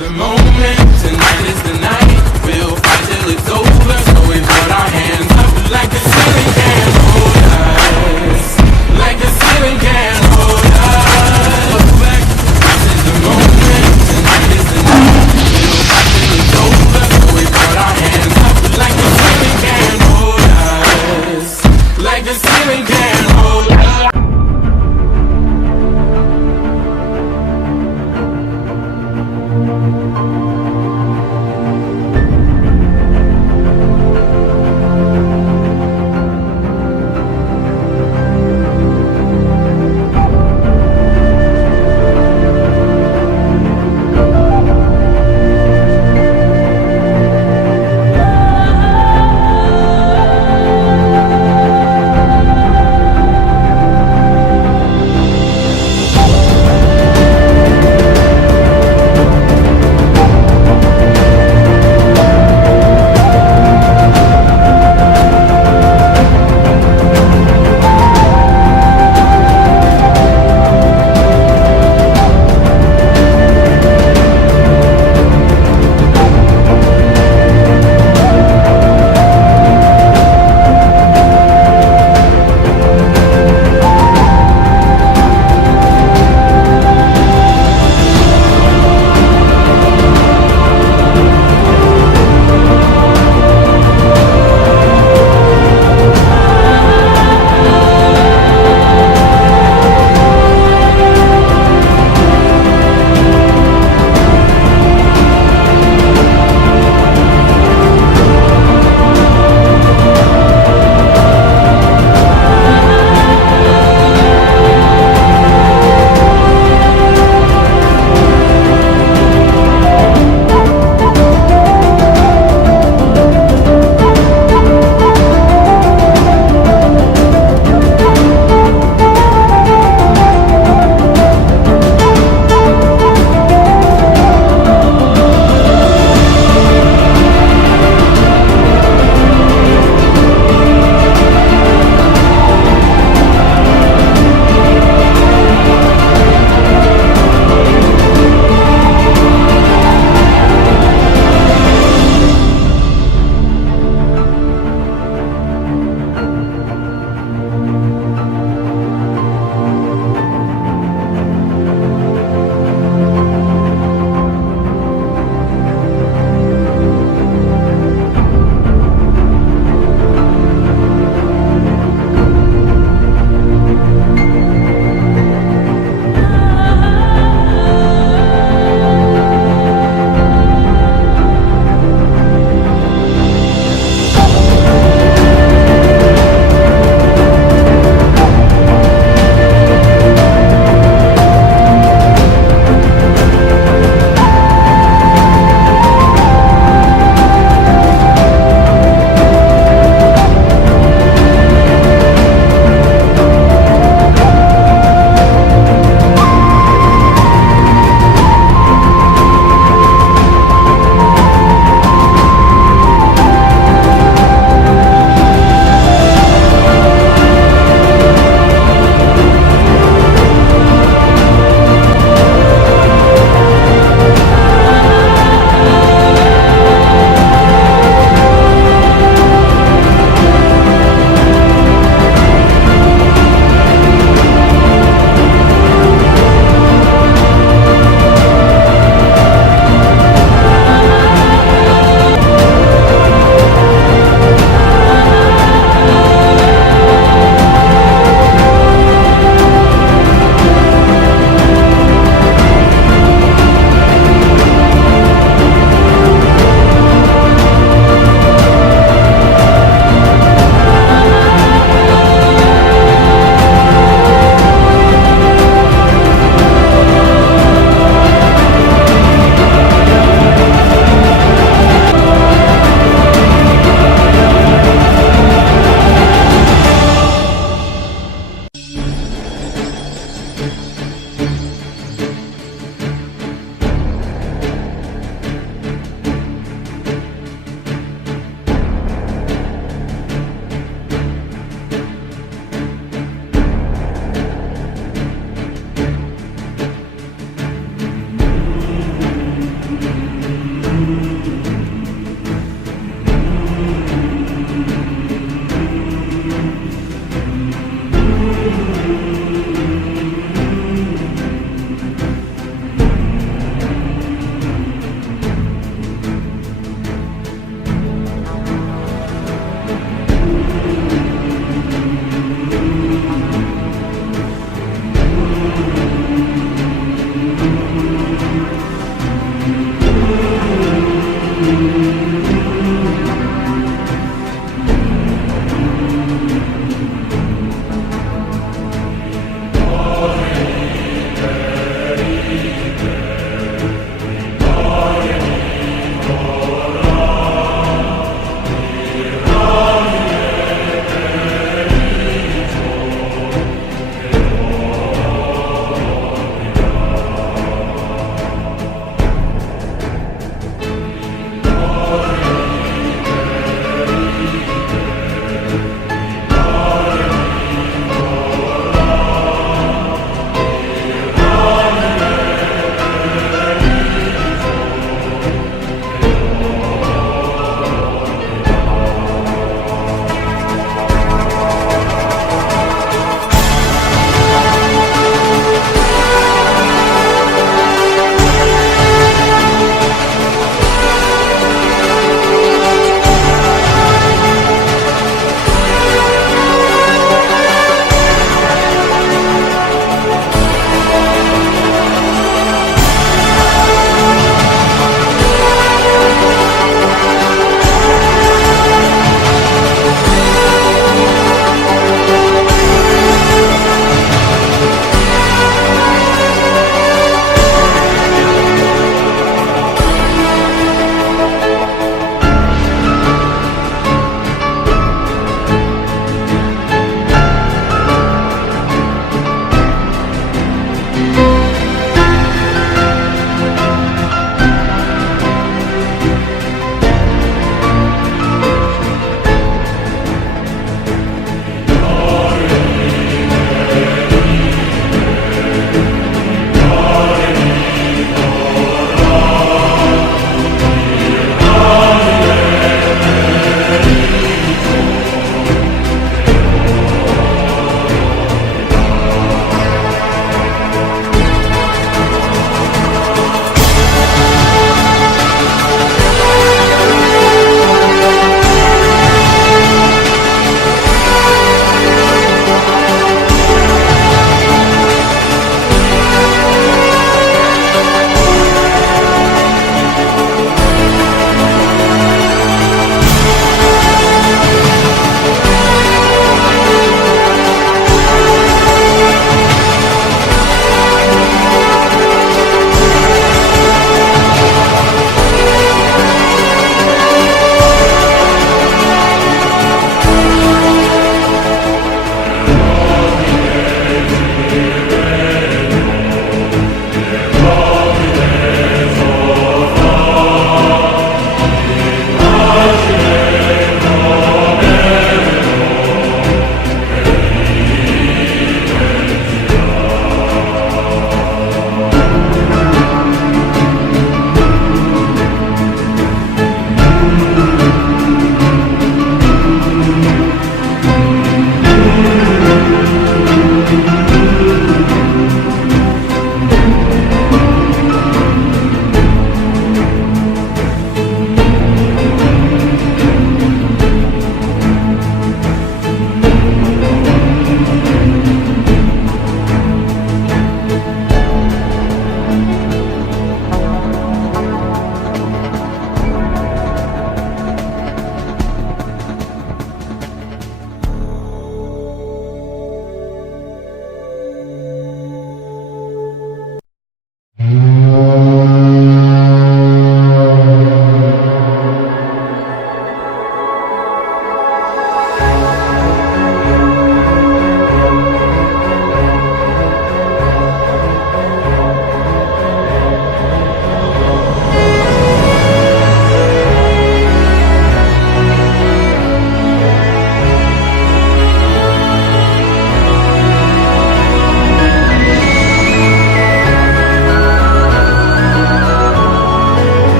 the moment, tonight is the night. We'll fight till it's over, so we put our hands up like the ceiling can't hold us. Like the ceiling can't hold us. Back, this is the moment, tonight is the night. We'll fight till it's over, so we put our hands up like the ceiling can't hold us. Like the ceiling can't hold us.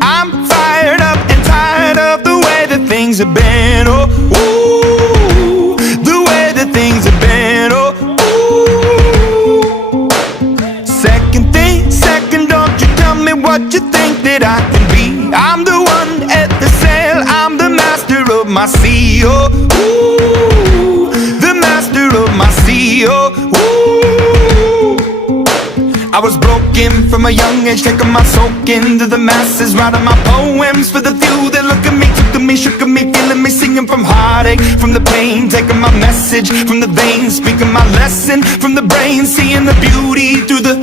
I'm fired up and tired of the way that things have been. Oh, ooh, the way that things have been. Oh, ooh. Second thing, second, don't you tell me what you think that I can be. I'm the one at the sail, I'm the master of my sea. Oh, ooh, the master of my sea. Oh, ooh. I was broken from a young age, taking my soak into the masses, writing my poems for the few that look at me, took to me, shook at me, feeling me, singing from heartache, from the pain, taking my message from the veins, speaking my lesson from the brain, seeing the beauty through the